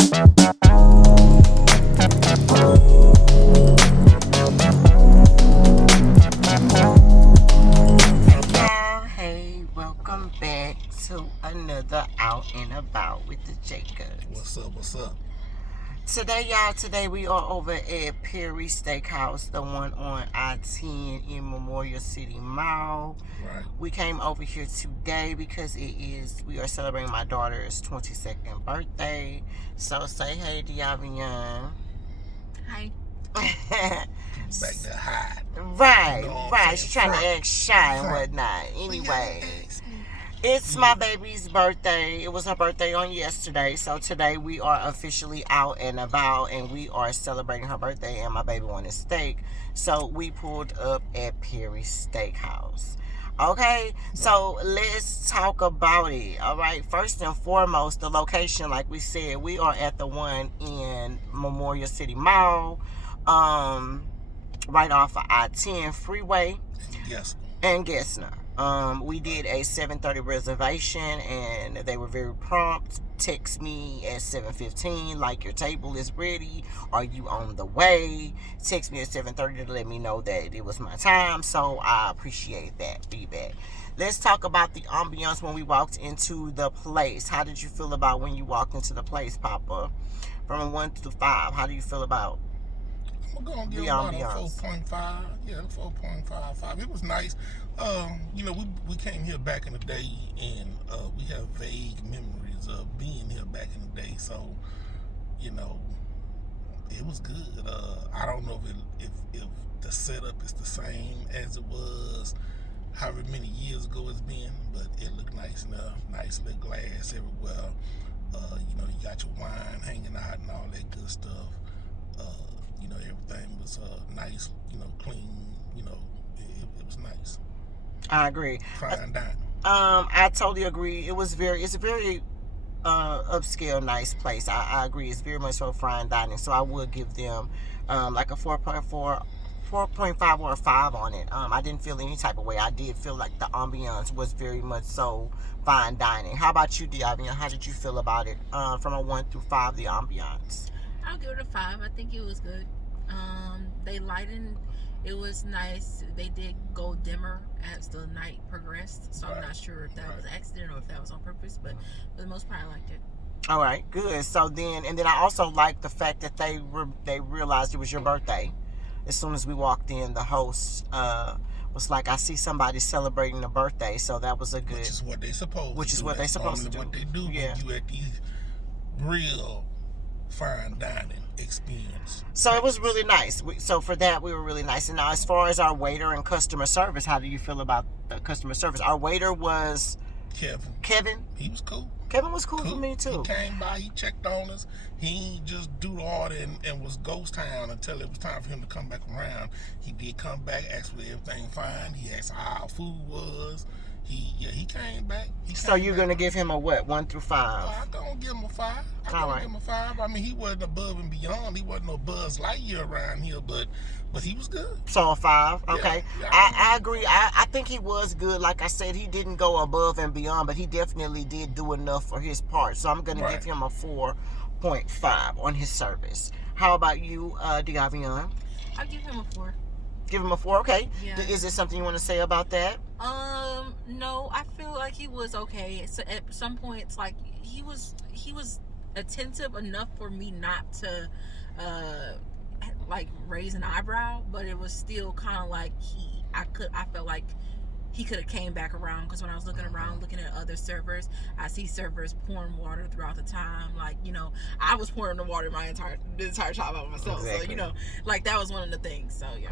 Hey, welcome back to another Out and About with the Jacobs. What's up? What's up? Today we are over at Perry Steakhouse, the one on I-10 in Memorial City Mall. Right. We came over here today because we are celebrating my daughter's 22nd birthday. So say hey, Diavian. Hi. Back to hide. Right, You know what I'm right. saying? She's trying to act shy and Front. whatnot. Anyway. Yes. It's my baby's birthday. It was her birthday on yesterday. So today we are officially out and about and we are celebrating her birthday and my baby wanted steak. So we pulled up at Perry Steakhouse. Okay, so let's talk about it. All right, first and foremost, the location, like we said, we are at the one in Memorial City Mall, right off of I-10 freeway Yes. and Gessner. We did a 7:30 reservation and they were very prompt. Text me at 7:15 like your table is ready. Are you on the way? Text me at 7:30 to let me know that it was my time. So I appreciate that feedback. Let's talk about the ambiance when we walked into the place. How did you feel about when you walked into the place, Papa? From 1 to 5, how do you feel about I'm gonna give the about a ambiance? 4.5. Yeah, 4.55. It was nice. We came here back in the day, and we have vague memories of being here back in the day. So, it was good. I don't know if the setup is the same as it was however many years ago it's been, but it looked nice enough. Nice little glass everywhere. You got your wine hanging out and all that good stuff. Everything was nice, clean, it was nice. I agree. Fine dining. I totally agree. It's a very upscale, nice place. I agree. It's very much so fine dining. So I would give them like a 4.4, 4.5 or a 5 on it. I didn't feel any type of way. I did feel like the ambiance was very much so fine dining. How about you, Diavian? How did you feel about it? From a 1 through 5, the ambiance. I'll give it a 5. I think it was good. They lightened. It was nice. They did go dimmer as the night progressed. So I'm not sure if that was an accident or if that was on purpose. But for the most part, I liked it. All right, good. So then I also liked the fact that they realized it was your birthday. As soon as we walked in, the host was like, "I see somebody celebrating a birthday," so that was a good. Which is what they supposed. Which is what they supposed to do. What they do when you at these real fine dining experience. So it was really nice. So for that, we were really nice. And now, as far as our waiter and customer service, how do you feel about the customer service? Our waiter was Kevin. He was cool. Kevin was cool for me too. He came by, he checked on us. He ain't just do the order and was ghost town until it was time for him to come back around. He did come back, asked for everything fine. He asked how our food was. He came back. So you're gonna give him a what? 1 through 5? I'm gonna give him a 5. Give him a 5. I mean, he wasn't above and beyond. He wasn't no Buzz Lightyear around here, but he was good. So a 5. Okay. Yeah. I agree. I think he was good. Like I said, he didn't go above and beyond, but he definitely did do enough for his part. So I'm gonna give him a 4.5 on his service. How about you, Diavian? I'll give him a 4. Give him a 4. Okay. Yeah. Is there something you want to say about that? No, I feel like he was okay. So at some points, like he was attentive enough for me not to like raise an eyebrow, but it was still kind of like I felt like he could have came back around, because when I was looking around, looking at other servers, I see servers pouring water throughout the time. Like, I was pouring the water the entire time by myself. Exactly. So, like that was one of the things. So, yeah.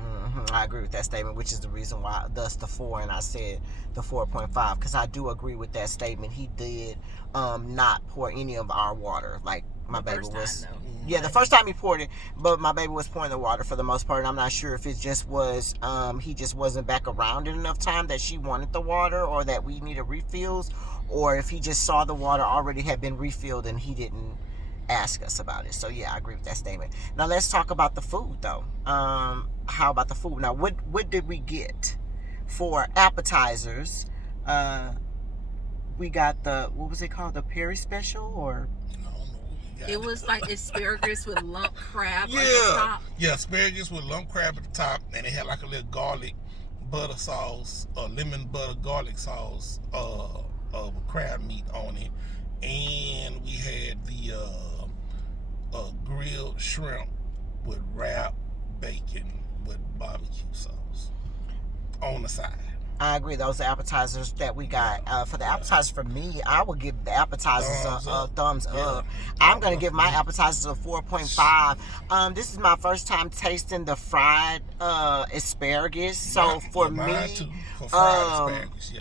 I agree with that statement, which is the reason why, thus the 4, and I said the 4.5, because I do agree with that statement. He did not pour any of our water. Like, my baby was... Yeah, the first time he poured it, but my baby was pouring the water for the most part. And I'm not sure if it just was, he just wasn't back around in enough time that she wanted the water, or that we needed refills, or if he just saw the water already had been refilled and he didn't ask us about it. So yeah, I agree with that statement. Now let's talk about the food though. How about the food? Now what did we get for appetizers? We got the, what was it called? The Perry special, or? got. It was like asparagus with lump crab at the top. Yeah, asparagus with lump crab at the top, and it had like a little garlic butter sauce, lemon butter garlic sauce, with crab meat on it, and we had the grilled shrimp with wrapped bacon with barbecue sauce on the side. I agree. Those are appetizers that we got. For the appetizers, for me, I would give the appetizers a thumbs up. I'm going to give my appetizers a 4.5. This is my first time tasting the fried asparagus. So for me, for fried asparagus,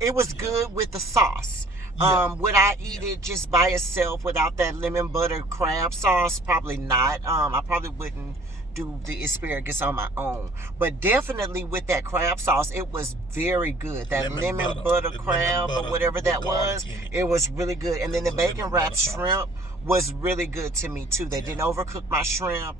it was good with the sauce. Would I eat it just by itself without that lemon butter crab sauce? Probably not. I probably wouldn't do the asparagus on my own, but definitely with that crab sauce, it was very good. That lemon butter crab or whatever that was, it was really good. And then the bacon wrapped shrimp was really good to me too. They didn't overcook my shrimp.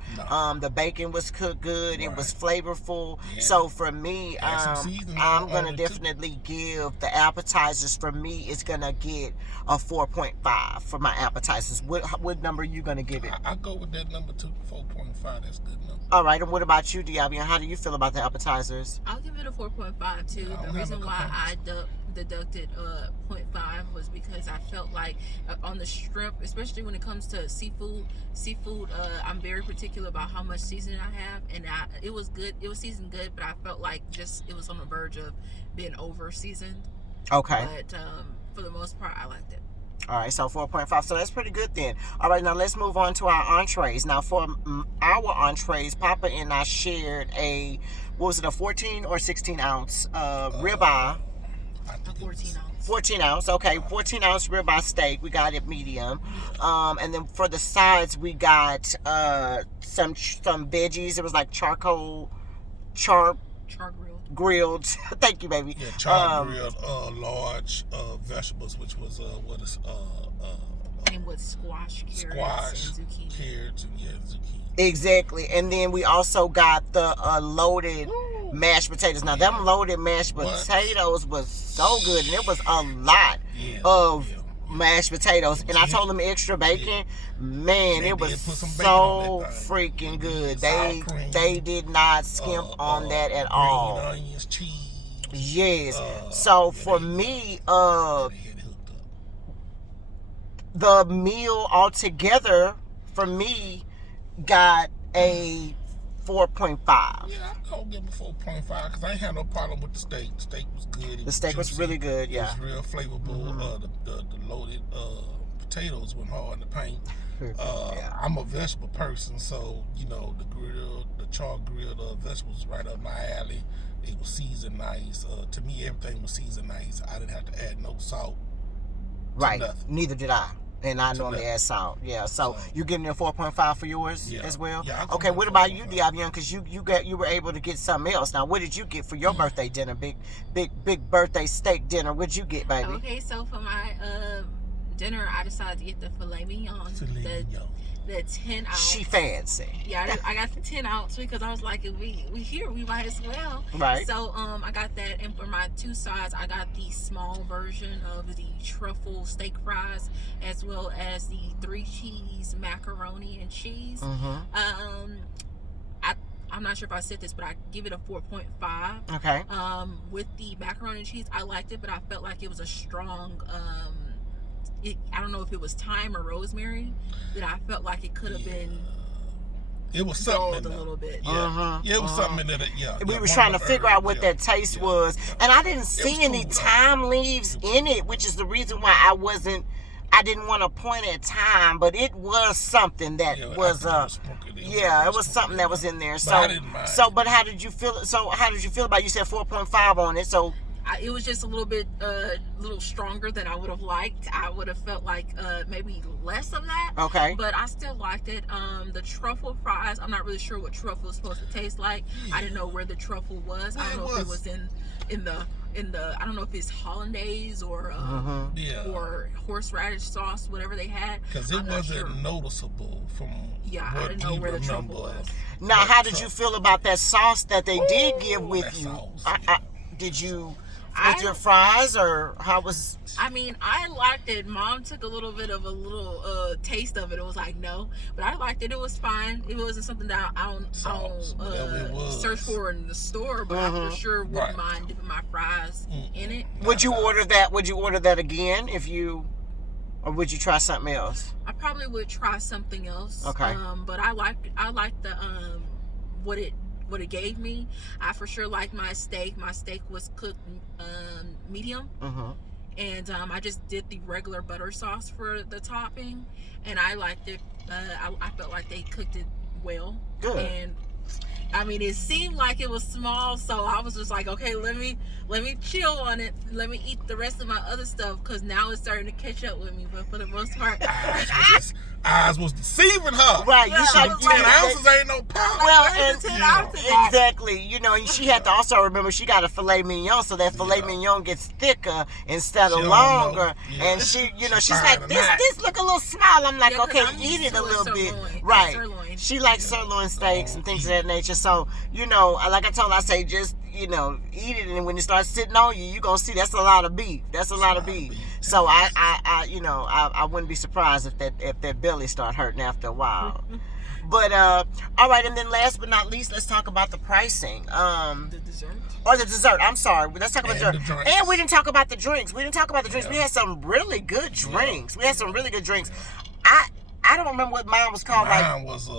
The bacon was cooked good. It was flavorful. So for me, I'm gonna definitely give the appetizers. For me, it's gonna get a 4.5 for my appetizers. What number are you gonna give it? I go with that number too, 4.5. That's good enough. All right, and what about you, Diablo? How do you feel about the appetizers? I'll give it a 4.5 too. The reason why I deducted 0.5 was because I felt like on the shrimp, especially when it comes to seafood, I'm very particular about how much seasoning I have, and it was good. It was seasoned good, but I felt like it was on the verge of being over seasoned. Okay. But for the most part, I liked it. All right, so 4.5. So that's pretty good then. All right, now let's move on to our entrees. Now for our entrees, Papa and I shared a 14 or 16 ounce ribeye. A 14 ounce. 14 ounce, okay. 14 ounce ribeye steak. We got it medium. And then for the sides, we got some veggies. It was like char grilled. Thank you, baby. Yeah, char grilled large vegetables, which was and with squash, carrots, and zucchini. Exactly. And then we also got the loaded mashed potatoes. Now, them loaded mashed potatoes was so good, and it was a lot of mashed potatoes. And I told them extra bacon. Man, it was so freaking good. They did not skimp on that at all. Onions, cheese. Yes. So for me, the meal altogether for me got a 4.5. Yeah, I'll give it 4.5 because I ain't had no problem with the steak. The steak was good. The steak was really good. Yeah, it was real flavorful. The loaded potatoes went hard in the paint. I'm a vegetable person, so the char grilled vegetables right up my alley. It was seasoned nice. To me, everything was seasoned nice. I didn't have to add no salt. Right. Neither did I. And I normally add salt. Yeah. So you getting a 4.5 for yours as well? Yeah. Okay. What about you, Diablo? Because you were able to get something else. Now, what did you get for your birthday dinner? Big birthday steak dinner. What'd you get, baby? Okay. So for my dinner, I decided to get the filet mignon. The 10 ounce. She fancy. Yeah, I got the 10 ounce because I was like, if we here, we might as well. Right. So I got that, and for my two sides, I got the small version of the truffle steak fries, as well as the 3 cheese macaroni and cheese. I'm not sure if I said this, but I give it a 4.5. Okay. With the macaroni and cheese, I liked it, but I felt like it was a strong. I don't know if it was thyme or rosemary, but I felt like it could have been. It was something a little bit. Yeah, it was something in it. Yeah, we were trying to figure out what that taste was, and I didn't see any thyme leaves in it, which is the reason why I didn't want to point at thyme, but it was something that was it was something that was in there. But how did you feel? So how did you feel about? You said 4.5 on it, so. It was just a little bit, little stronger than I would have liked. I would have felt like maybe less of that. Okay. But I still liked it. The truffle fries, I'm not really sure what truffle is supposed to taste like. I didn't know where the truffle was. I don't know if it was in the I don't know if it's hollandaise or horseradish sauce, whatever they had. Because it wasn't noticeable from I didn't know where the truffle was. Now, how did you feel about that sauce that they did give with you? Did you With your fries, or how was? I mean, I liked it. Mom took a little bit of a taste of it. It was like no, but I liked it. It was fine. It wasn't something that I don't search for in the store, but I for sure wouldn't mind dipping my fries in it. Would you order that? Would you order that again if you, or would you try something else? I probably would try something else. Okay. But I liked the what it gave me. I for sure liked my steak. My steak was cooked medium. And I just did the regular butter sauce for the topping, and I liked it. I felt like they cooked it well. Good. And I mean, it seemed like it was small, so I was just like, okay, let me chill on it. Let me eat the rest of my other stuff, because now it's starting to catch up with me. But for the most part, eyes was deceiving her. Right, yeah, you said 10 ounces ain't no problem. Well, and 10 ounces. Exactly. You know, and she had to also remember she got a filet mignon, so that filet mignon gets thicker instead of longer. Yeah. And she, you know, she's like, this look a little small. I'm like, okay, eat it a little bit. Right. She likes sirloin steaks and things of that nature. So, you know, like I told her, I say just, you know, eat it, and when it starts sitting on you, you're gonna see that's a lot of beef. That's a lot of beef. So I you know, I wouldn't be surprised if that belly start hurting after a while. But all right, and then last but not least, let's talk about the pricing. The dessert. Or the dessert. I'm sorry. Let's talk about dessert. And we didn't talk about the drinks. We had some really good drinks. We had some really good drinks. I don't remember what mine was called. Mine was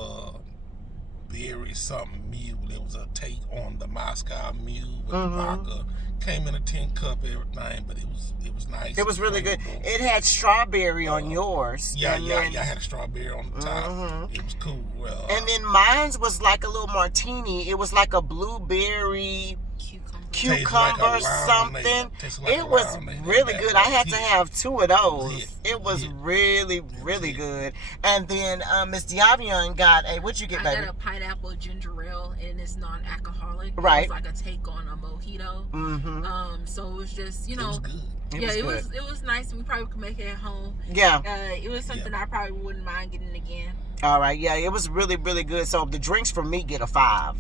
berry something mule. It was a take on the Moscow mule with the vodka. Came in a tin cup, everything, but it was nice. It was really good. It had strawberry on yours. Yeah, I had a strawberry on the top. It was cool. And then mine's was like a little martini. It was like a blueberry cucumber something. It was really good. I had to have 2 of those. It was really good. And then Miss Diavion got a, what'd you get, baby? I got a pineapple ginger ale, and it's non-alcoholic. Right. It was like a take on a mojito. So it was just, you know, it was good. It was nice, and we probably could make it at home. Yeah. It was something I probably wouldn't mind getting again. All right. Yeah, it was really good. So the drinks for me get a 5.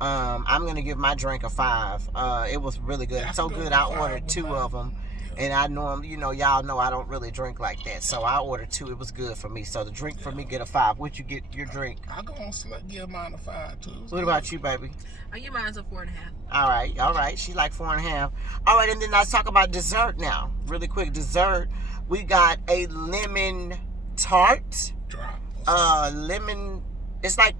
I'm gonna give my drink a 5. It was really good. So good. I ordered 2 of them, and I normally, you know, y'all know I don't really drink like that, so I ordered 2. It was good for me. So the drink for me get a 5. What you get your drink? I go on give mine a 5 too. What about you, baby? I give mine a 4.5. All right. She like 4.5. All right, and then let's talk about dessert now. Really quick, dessert. We got a lemon tart. Lemon. It's like.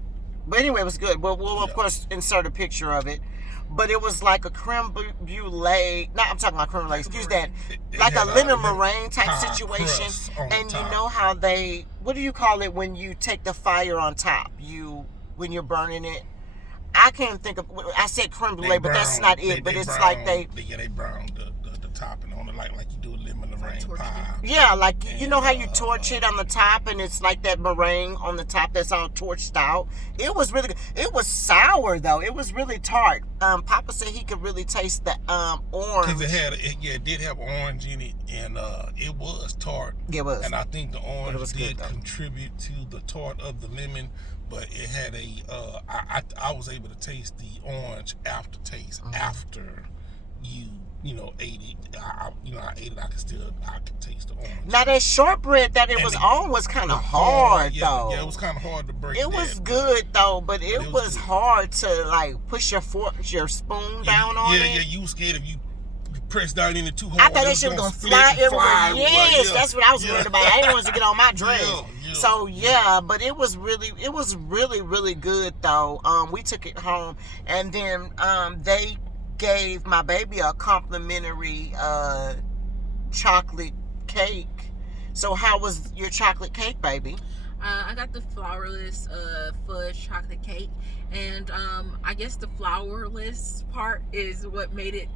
But anyway, it was good. We'll of course insert a picture of it. But it was like a creme brulee. No, I'm talking about creme brulee. Excuse that. Like a lemon meringue type situation. And you know how they, what do you call it when you take the fire on top? When you're burning it. I can't think of. I said creme brulee, but that's not it. But it's like they brown the topping on it like you do a lemon meringue pie. Yeah, like you know how you torch it on the top, and it's like that meringue on the top that's all torched out. It was really good. It was sour though. It was really tart. Papa said he could really taste the orange. Because it did have orange in it, and it was tart. It was. And I think the orange did contribute to the tart of the lemon. But it had I was able to taste the orange aftertaste after you know ate it. I ate it. I could taste the orange. Now that shortbread that it was on was kind of hard though. Yeah, it was kind of hard to break. It was good though, but it was hard to like push your spoon down on it. Yeah, you were scared if you press down in it too hard. I thought that shit was gonna fly everywhere. Yes, that's what I was worried about. I didn't want it to get on my dress. So yeah, but it was really good though. We took it home, and then they gave my baby a complimentary chocolate cake. So how was your chocolate cake, baby? I got the flourless fudge chocolate cake, and I guess the flourless part is what made it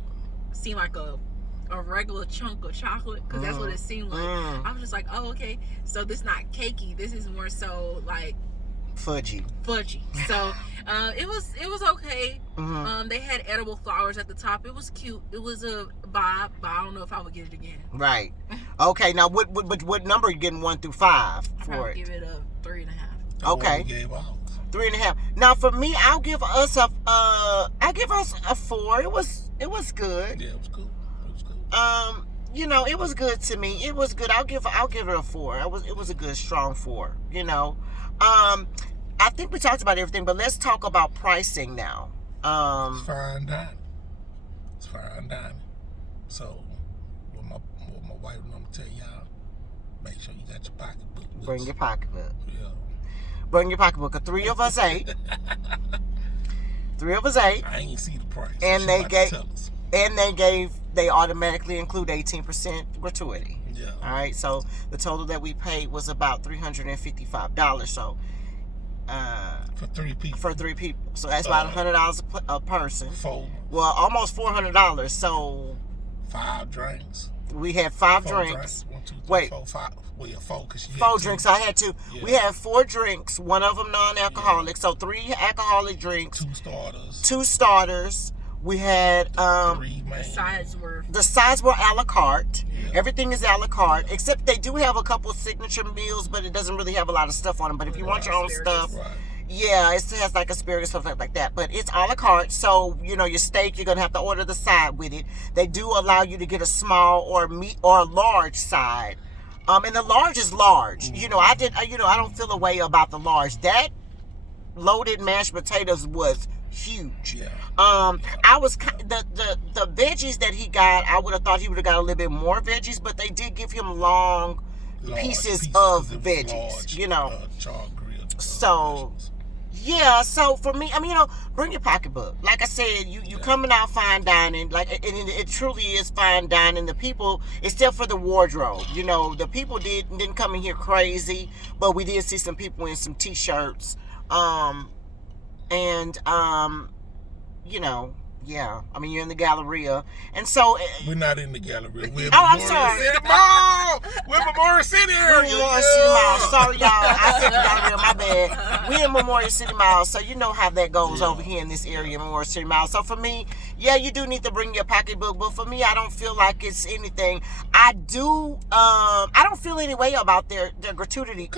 seem like a regular chunk of chocolate, because that's what it seemed like. I was just like, oh, okay, so this not cakey, this is more so like fudgy. So it was okay. They had edible flowers at the top. It was cute. It was a vibe, but I don't know if I would get it again. Right. Okay, now what number are you getting 1 through 5 for it? Give it a 3.5. Okay. 3.5. Now for me, I'll give us a 4. It was good. Yeah, it was cool. You know, it was good to me. It was good. I'll give it a 4. It was a good strong 4. You know, I think we talked about everything, but let's talk about pricing now. It's fine dining. It's fine dining. So, what my wife and I'm gonna tell y'all, make sure you got your pocketbook. Bring your pocketbook. Yeah. Bring your pocketbook. 3 of us ate. 3 of us ate. I ain't see the price. And so they gave. tell us. And they automatically include 18% gratuity. Yeah. All right. So the total that we paid was about $355. So for 3 people. For 3 people. So that's about $100 a person. 4. Well, almost $400. So 5 drinks. we had 5 4 drinks. 1, 2, 3, Wait. 4, 5. Well, yeah, 4 because 4 drinks. I had 2. Yeah. We had 4 drinks. One of them non-alcoholic. So 3 alcoholic drinks. 2 starters. 2 starters. We had 3 main. The sides were a la carte. Yeah. Everything is a la carte, except they do have a couple of signature meals, but it doesn't really have a lot of stuff on them. But if you want your own stuff, yeah, it has like asparagus, stuff like that. But it's a la carte, so you know your steak, you're gonna have to order the side with it. They do allow you to get a small or a large side, and the large is large. You know, I don't feel a way about the large. That loaded mashed potatoes was huge. Yeah. I was the veggies that he got. I would have thought he would have got a little bit more veggies, but they did give him long pieces of veggies. Large, you know, charred grilled. So yeah. So for me, I mean, you know, bring your pocketbook. Like I said, you coming out fine dining. Like it truly is fine dining. The people, except for the wardrobe, you know, the people didn't come in here crazy, but we did see some people in some t-shirts. You know, yeah. I mean, you're in the Galleria, and so we're not in the Galleria. We're I'm sorry. City Mall. We're Memorial City area. Memorial City Mall. Sorry, y'all. I said the Galleria. My bad. We in Memorial City Mall, so you know how that goes over here in this area, Memorial City Mall. So for me, yeah, you do need to bring your pocketbook, but for me, I don't feel like it's anything. I don't feel any way about their gratuity.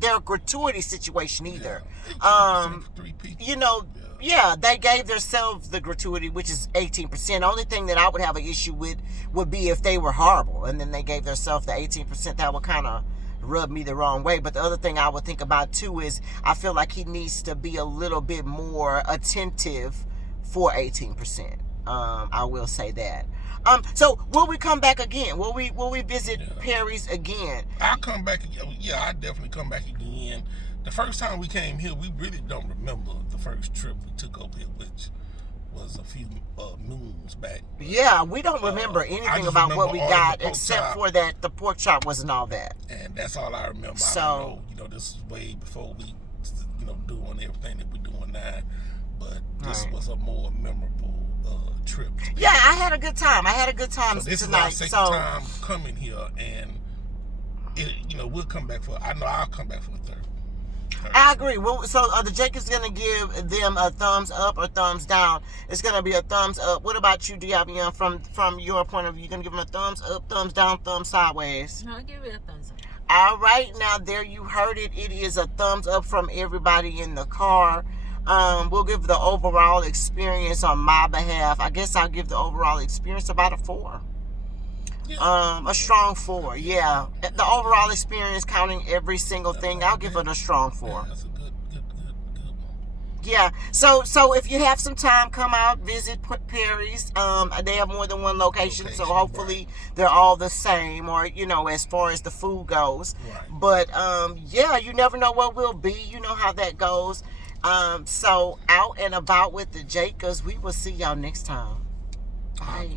Their gratuity situation either. Yeah. 3 people. You know, yeah, they gave themselves the gratuity, which is 18%. The only thing that I would have an issue with would be if they were horrible and then they gave themselves the 18%. That would kind of rub me the wrong way. But the other thing I would think about too is I feel like he needs to be a little bit more attentive for 18%. I will say that. So will we come back again? Will we visit Perry's again? I'll come back again. Yeah, I definitely come back again. The first time we came here, we really don't remember the first trip we took over here, which was a few moons back. Yeah, we don't remember anything about what we got except for that the pork chop wasn't all that. And that's all I remember. So, I don't know, you know, this is way before we, you know, doing everything that we're doing now. But this was a more memorable trip. Yeah, I had a good time. So this tonight. Is our second time coming here, and you know, we'll come back for. I know I'll come back for a third. I agree. Well, so the Jacob's gonna give them a thumbs up or thumbs down. It's gonna be a thumbs up. What about you, Diabian? From your point of view, you gonna give them a thumbs up, thumbs down, thumbs sideways? No, I'll give it a thumbs up. All right, now there you heard it. It is a thumbs up from everybody in the car. We'll give the overall experience on my behalf. I guess I'll give the overall experience about a 4. Yeah. A strong 4. Yeah, the overall experience, counting every single thing, I'll give it a strong 4. Yeah, that's a good one. Yeah. So if you have some time, come out, visit Perry's. They have more than one location, so hopefully they're all the same, or you know, as far as the food goes. Right. But yeah, you never know what we'll be. You know how that goes. So out and about with the Jacobs. We will see y'all next time. Bye.